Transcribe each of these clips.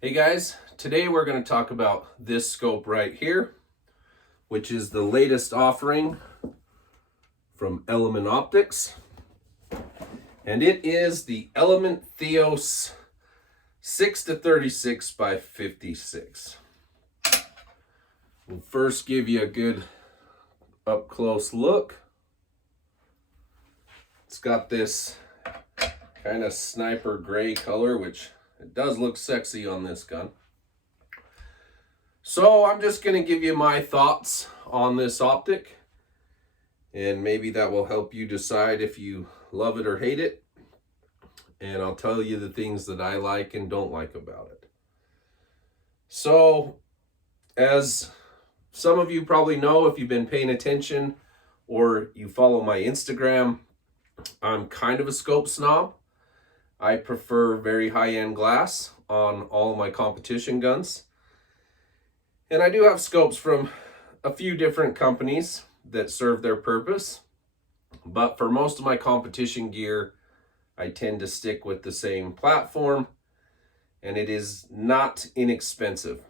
Hey guys, today we're going to talk about this scope right here, which is the latest offering from Element Optics. And it is the Element Theos 6-36 by 56. We'll first give you a good up close look. It's got this kind of sniper gray color, which it does look sexy on this gun. So I'm just going to give you my thoughts on this optic, and maybe that will help you decide if you love it or hate it. And I'll tell you the things that I like and don't like about it. So, as some of you probably know, if you've been paying attention or you follow my Instagram, I'm kind of a scope snob. I prefer very high-end glass on all of my competition guns. And I do have scopes from a few different companies that serve their purpose. But for most of my competition gear, I tend to stick with the same platform, and it is not inexpensive.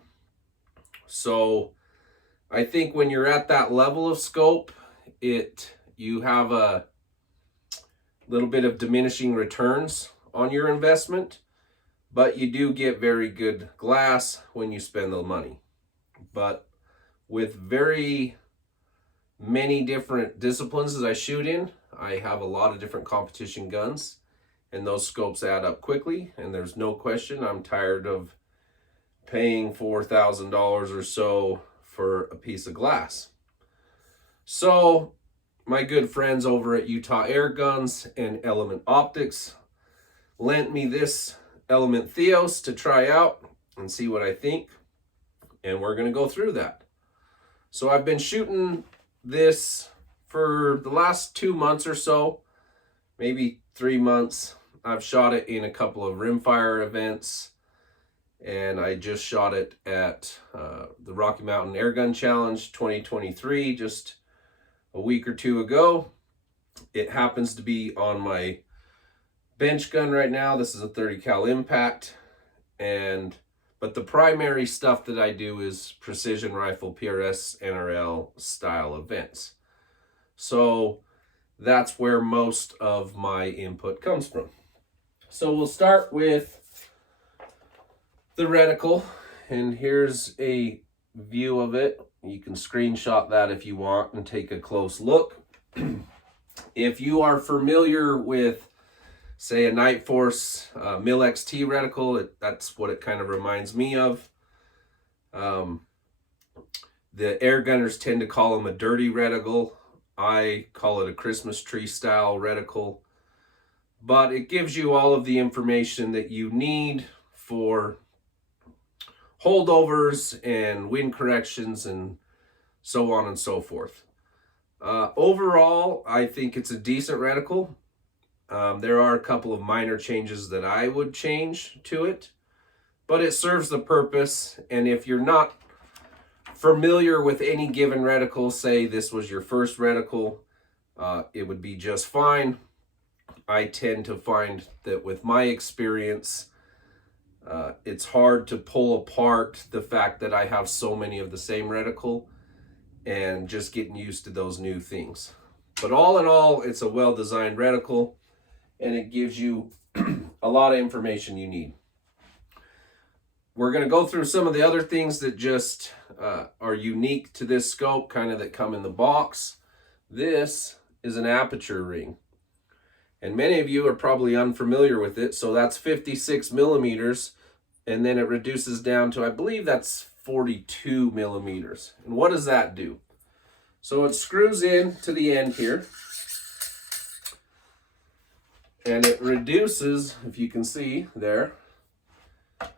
So I think when you're at that level of scope, you have a little bit of diminishing returns on your investment, but you do get very good glass when you spend the money. But with very many different disciplines that I shoot in, I have a lot of different competition guns, and those scopes add up quickly, and there's no question I'm tired of paying $4,000 or so for a piece of glass. So my good friends over at Utah Air Guns and Element Optics lent me this Element Theos to try out and see what I think, and we're going to go through that. So I've been shooting this for the last 2 months or so, maybe 3 months. I've shot it in a couple of rimfire events, and I just shot it at the Rocky Mountain Airgun Challenge 2023 just a week or two ago. It happens to be on my bench gun right now. This is a 30 cal impact, but the primary stuff that I do is precision rifle, PRS, NRL style events. So that's where most of my input comes from. So we'll start with the reticle, and here's a view of it. You can screenshot that if you want and take a close look. If you are familiar with, say, a Night Force Mil XT reticle, that's what it kind of reminds me of. The air gunners tend to call them a dirty reticle. I call it a Christmas tree style reticle. But it gives you all of the information that you need for holdovers and wind corrections and so on and so forth. Overall, I think it's a decent reticle. There are a couple of minor changes that I would change to it, but it serves the purpose. And if you're not familiar with any given reticle, say this was your first reticle, it would be just fine. I tend to find that with my experience, it's hard to pull apart the fact that I have so many of the same reticle and just getting used to those new things. But all in all, it's a well-designed reticle, and it gives you a lot of information you need. We're going to go through some of the other things that just are unique to this scope, kind of that come in the box. This is an Aperture Ring, and many of you are probably unfamiliar with it. So that's 56 millimeters, and then it reduces down to, I believe that's 42 millimeters. And what does that do? So it screws in to the end here, and it reduces, if you can see there,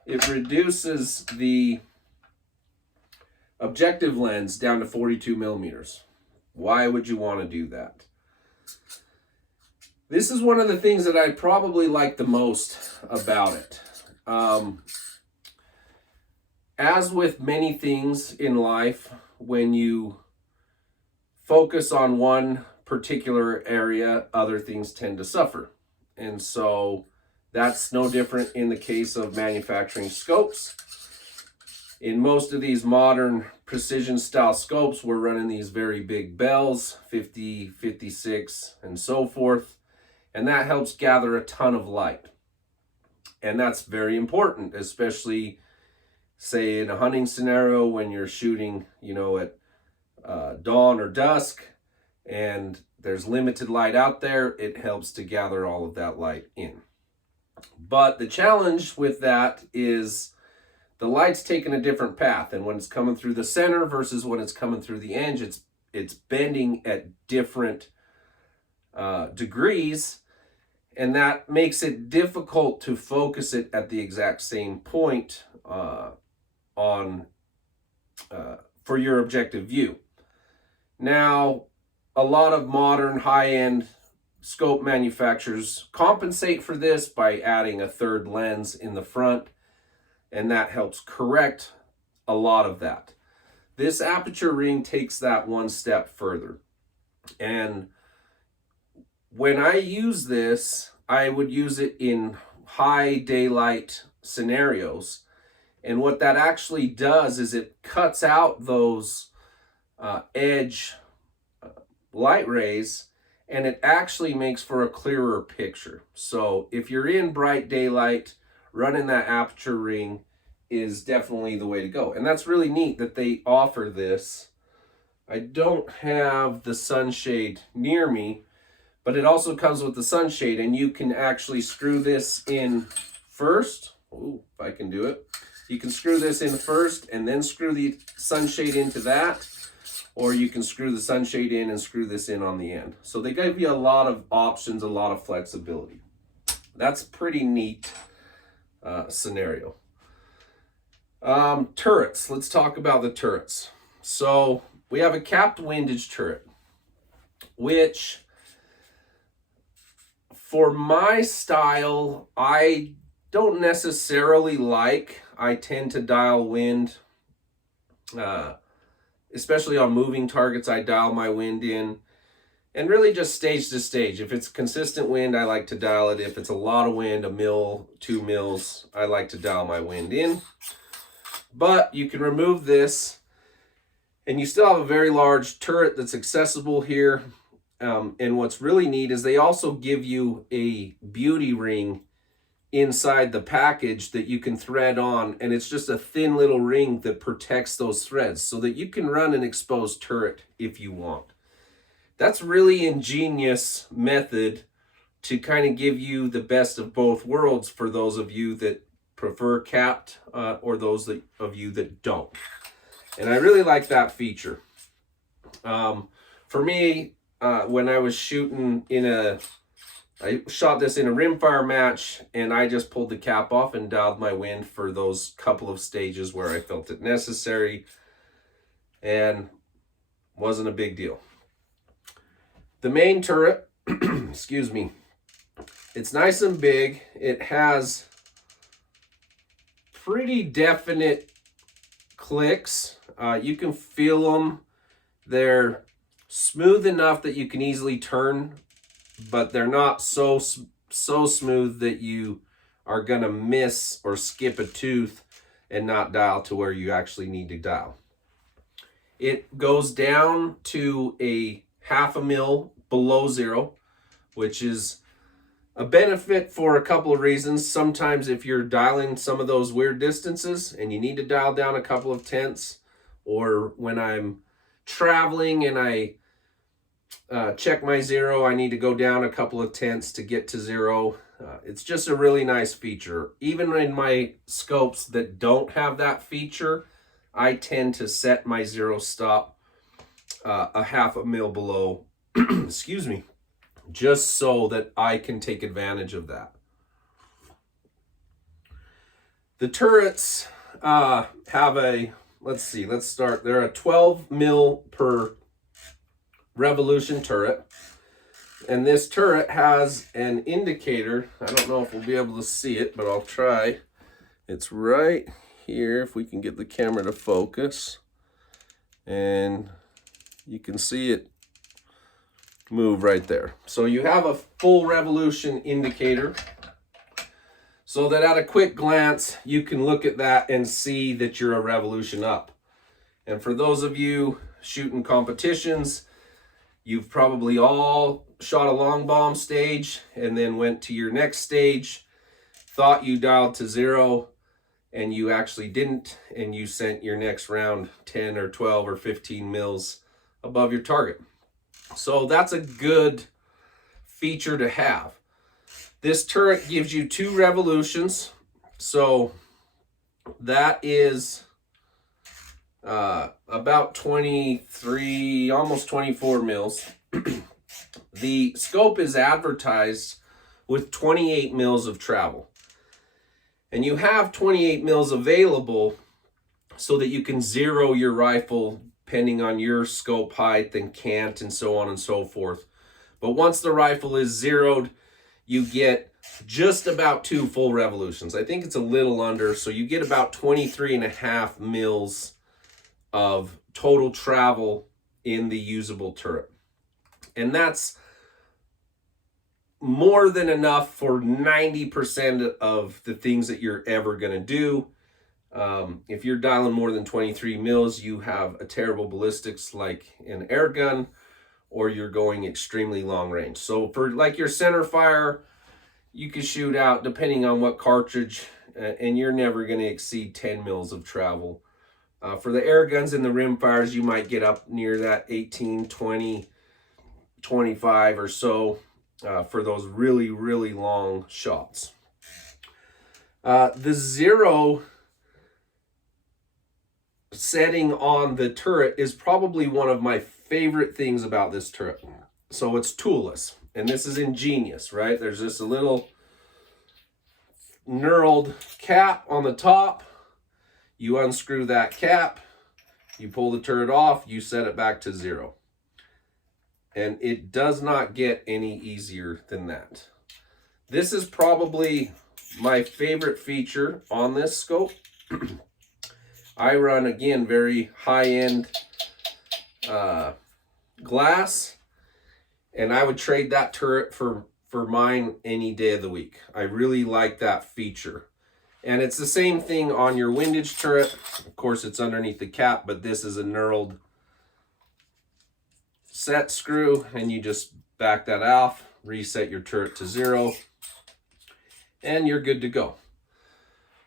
it reduces the objective lens down to 42 millimeters. Why would you want to do that? This is one of the things that I probably like the most about it. As with many things in life, when you focus on one particular area, other things tend to suffer. And so That's no different in the case of manufacturing scopes. In most of these modern precision style scopes, we're running these very big bells, 50, 56, and so forth. And that helps gather a ton of light. And that's very important, especially, say, in a hunting scenario when you're shooting, you know, at dawn or dusk, and there's limited light out there. It helps to gather all of that light in. But the challenge with that is the light's taking a different path, and when it's coming through the center versus when it's coming through the edge, it's bending at different degrees, and that makes it difficult to focus it at the exact same point for your objective view. Now, a lot of modern high-end scope manufacturers compensate for this by adding a third lens in the front, and that helps correct a lot of that. This Aperture Ring takes that one step further. And when I use this, I would use it in high daylight scenarios. And what that actually does is it cuts out those edge light rays, and it actually makes for a clearer picture. So if you're in bright daylight, running that Aperture Ring is definitely the way to go. And that's really neat that they offer this. I don't have the sunshade near me, but it also comes with the sunshade, and you can actually screw this in first. Ooh, if I can do it. You can screw this in first and then screw the sunshade into that, or you can screw the sunshade in and screw this in on the end. So they give you a lot of options, a lot of flexibility. That's a pretty neat scenario. Turrets. Let's talk about the turrets. So we have a capped windage turret, which for my style, I don't necessarily like. I tend to dial wind, especially on moving targets. I dial my wind in, and really just stage to stage. If it's consistent wind, I like to dial it. If it's a lot of wind, a mil, 2 mils, I like to dial my wind in. But you can remove this, and you still have a very large turret that's accessible here. And what's really neat is they also give you a beauty ring inside the package that you can thread on, and it's just a thin little ring that protects those threads so that you can run an exposed turret if you want. That's really ingenious method to kind of give you the best of both worlds for those of you that prefer capped or those of you that don't. And I really like that feature. For me, when I was shooting I shot this in a rimfire match, and I just pulled the cap off and dialed my wind for those couple of stages where I felt it necessary, and wasn't a big deal. The main turret, excuse me, it's nice and big. It has pretty definite clicks. You can feel them. They're smooth enough that you can easily turn, but they're not so smooth that you are going to miss or skip a tooth and not dial to where you actually need to dial. It goes down to a 0.5 mil below zero, which is a benefit for a couple of reasons. Sometimes if you're dialing some of those weird distances and you need to dial down a couple of tenths, or when I'm traveling and I check my zero, I need to go down a couple of tenths to get to zero. It's just a really nice feature. Even in my scopes that don't have that feature, I tend to set my zero stop a 0.5 mil below, excuse me, just so that I can take advantage of that. The turrets have a, let's start. They're a 12 mil per revolution turret. And this turret has an indicator. I don't know if we'll be able to see it, but I'll try. It's right here, if we can get the camera to focus. And you can see it move right there. So you have a full revolution indicator. so that at a quick glance, you can look at that and see that you're a revolution up. And for those of you shooting competitions, you've probably all shot a long bomb stage and then went to your next stage, thought you dialed to 0, and you actually didn't, and you sent your next round 10 or 12 or 15 mils above your target. So that's a good feature to have. This turret gives you 2 revolutions, so that is about 23, almost 24 mils. The scope is advertised with 28 mils of travel. And you have 28 mils available so that you can zero your rifle depending on your scope height and cant and so on and so forth. But once the rifle is zeroed, you get just about 2 full revolutions. I think it's a little under, so you get about 23.5 mils of total travel in the usable turret. And that's more than enough for 90% of the things that you're ever going to do. If you're dialing more than 23 mils, you have a terrible ballistics like an air gun, or you're going extremely long range. So for like your center fire, you can shoot out, depending on what cartridge, and you're never going to exceed 10 mils of travel. For the air guns and the rim fires, you might get up near that 18, 20, 25 or so for those really, really long shots. The 0 setting on the turret is probably one of my favorite things about this turret. So it's toolless, and this is ingenious, right? There's just a little knurled cap on the top. You unscrew that cap, you pull the turret off, you set it back to 0. And it does not get any easier than that. This is probably my favorite feature on this scope. I run, again, very high-end glass, and I would trade that turret for mine any day of the week. I really like that feature. And it's the same thing on your windage turret. Of course, it's underneath the cap, but this is a knurled set screw, and you just back that off, reset your turret to 0, and you're good to go.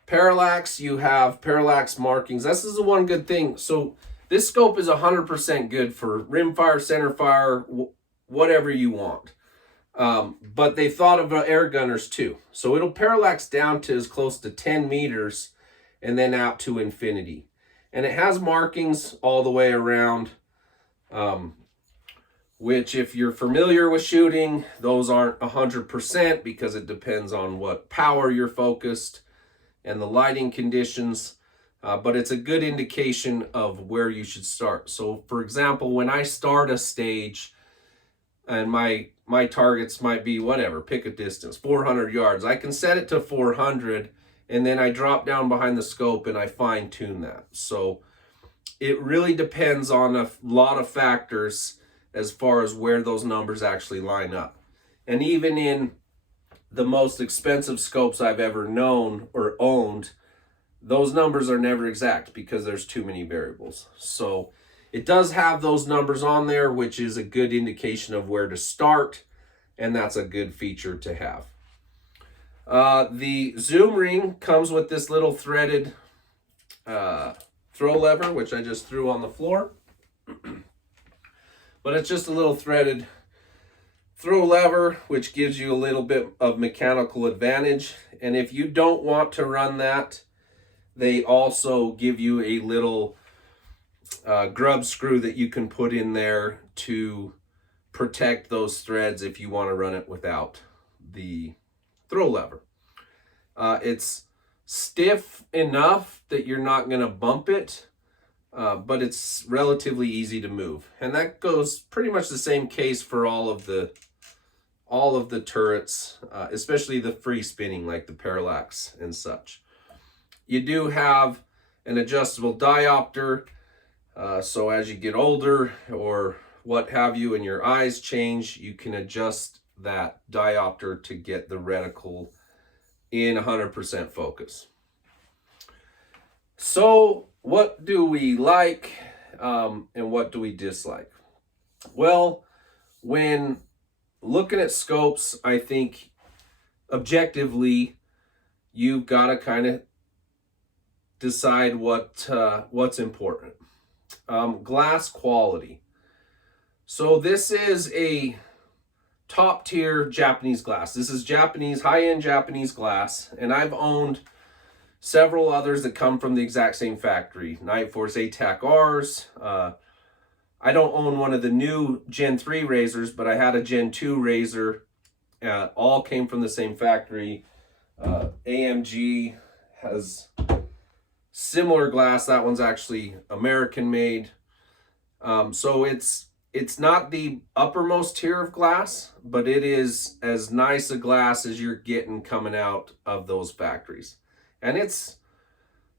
Parallax, you have parallax markings. This is the one good thing. So this scope is 100% good for rimfire, centerfire, whatever you want. But they thought of air gunners too. So it'll parallax down to as close to 10 meters and then out to infinity. And it has markings all the way around, which if you're familiar with shooting, those aren't 100% because it depends on what power you're focused and the lighting conditions. But it's a good indication of where you should start. So for example, when I start a stage and my targets might be whatever, pick a distance, 400 yards, I can set it to 400 and then I drop down behind the scope and I fine tune that. So it really depends on a lot of factors as far as where those numbers actually line up. And even in the most expensive scopes I've ever known or owned, those numbers are never exact because there's too many variables. So it does have those numbers on there, which is a good indication of where to start, and that's a good feature to have. The zoom ring comes with this little threaded throw lever, which I just threw on the floor. But it's just a little threaded throw lever, which gives you a little bit of mechanical advantage. And if you don't want to run that, they also give you a little grub screw that you can put in there to protect those threads if you want to run it without the throw lever. It's stiff enough that you're not going to bump it, but it's relatively easy to move. And that goes pretty much the same case for all of the turrets, especially the free spinning like the parallax and such. You do have an adjustable diopter, so as you get older or what have you and your eyes change, you can adjust that diopter to get the reticle in 100% focus. So what do we like and what do we dislike? Well, when looking at scopes, I think objectively you've got to kind of decide what's important. Glass quality. So this is a top tier Japanese glass. This is Japanese, high-end Japanese glass, and I've owned several others that come from the exact same factory. Night Force ATAC Rs. I don't own one of the new Gen 3 razors, but I had a Gen 2 razor. All came from the same factory. AMG has similar glass. That one's actually American made. So it's not the uppermost tier of glass, but it is as nice a glass as you're getting coming out of those factories. And it's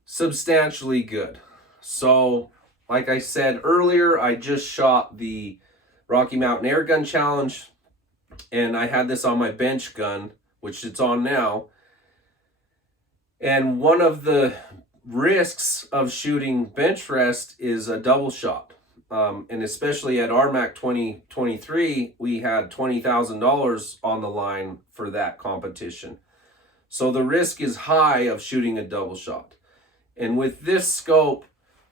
substantially good. So, like I said earlier, I just shot the Rocky Mountain Air Gun Challenge, and I had this on my bench gun, which it's on now. And one of the risks of shooting bench rest is a double shot. And especially at RMAC 2023, we had $20,000 on the line for that competition. So the risk is high of shooting a double shot. And with this scope,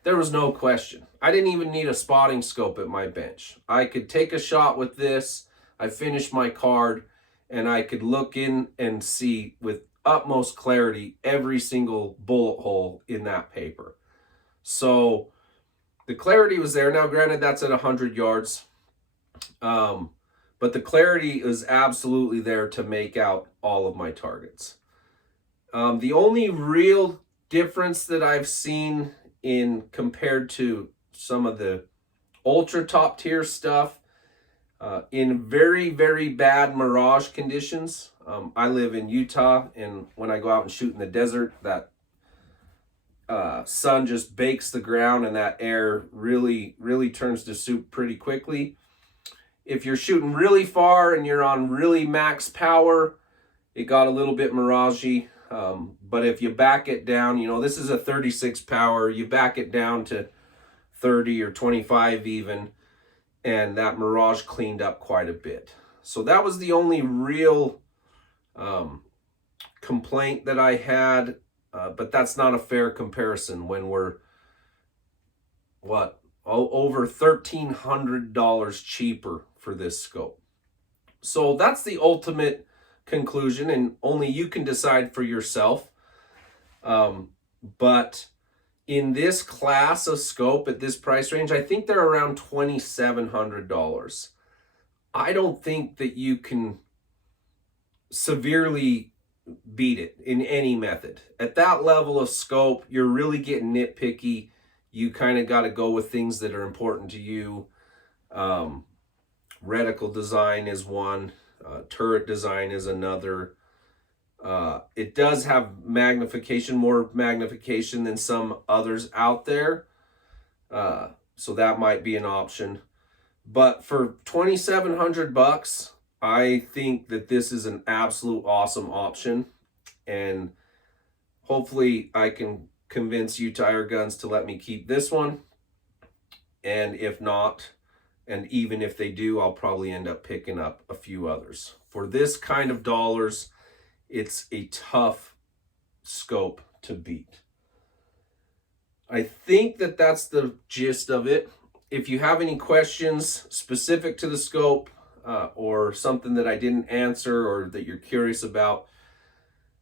there was no question. I didn't even need a spotting scope at my bench. I could take a shot with this, I finished my card, and I could look in and see with utmost clarity every single bullet hole in that paper. So the clarity was there. Now, granted, that's at 100 yards. But the clarity is absolutely there to make out all of my targets. The only real difference that I've seen in compared to some of the ultra top tier stuff, in very, very bad Mirage conditions. I live in Utah, and when I go out and shoot in the desert, that sun just bakes the ground and that air really, really turns to soup pretty quickly. If you're shooting really far and you're on really max power, it got a little bit miragey. But if you back it down, you know, this is a 36 power, you back it down to 30 or 25 even, and that Mirage cleaned up quite a bit. So that was the only real complaint that I had, but that's not a fair comparison when we're, over $1,300 cheaper for this scope. So that's the ultimate conclusion, and only you can decide for yourself. But in this class of scope at this price range, I think they're around $2,700. I don't think that you can severely beat it in any method. At that level of scope, you're really getting nitpicky. You kind of got to go with things that are important to you. Reticle design is one. Turret design is another. It does have magnification, more magnification than some others out there. So that might be an option. But for $2,700, I think that this is an absolute awesome option. And hopefully I can convince Utah Air Guns to let me keep this one. And if not, and even if they do, I'll probably end up picking up a few others. For this kind of dollars, it's a tough scope to beat. I think that that's the gist of it. If you have any questions specific to the scope or something that I didn't answer or that you're curious about,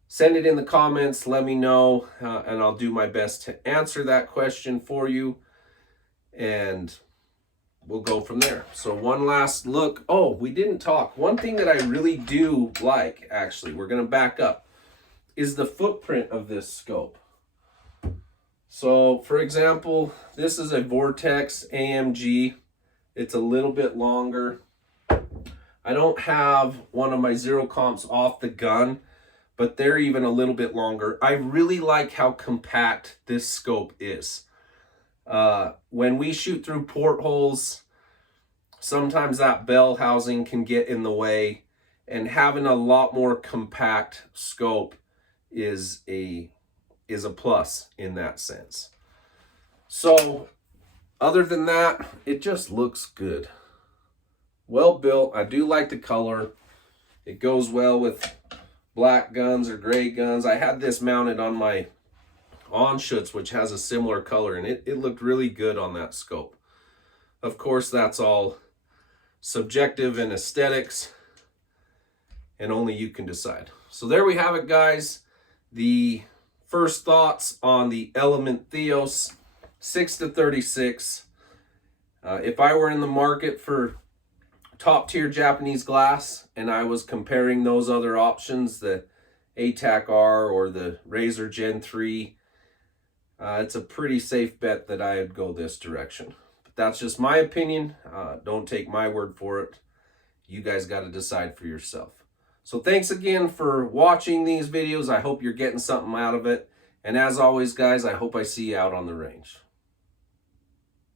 send it in the comments, let me know, and I'll do my best to answer that question for you. And we'll go from there. So one last look. Oh, we didn't talk. One thing that I really do like, actually, we're going to back up, is the footprint of this scope. So, for example, this is a Vortex AMG. It's a little bit longer. I don't have one of my zero comps off the gun, but they're even a little bit longer. I really like how compact this scope is. When we shoot through portholes, sometimes that bell housing can get in the way, and having a lot more compact scope is a plus in that sense. So other than that, it just looks good. Well built. I do like the color. It goes well with black guns or gray guns. I had this mounted on my Anschutz, which has a similar color, and it looked really good on that scope. Of course, that's all subjective and aesthetics, and only you can decide. So there we have it, guys. The first thoughts on the Element Theos 6-36. If I were in the market for top tier Japanese glass and I was comparing those other options, the ATAC R or the Razor Gen 3, it's a pretty safe bet that I'd go this direction. But that's just my opinion. Don't take my word for it. You guys got to decide for yourself. So thanks again for watching these videos. I hope you're getting something out of it. And as always, guys, I hope I see you out on the range.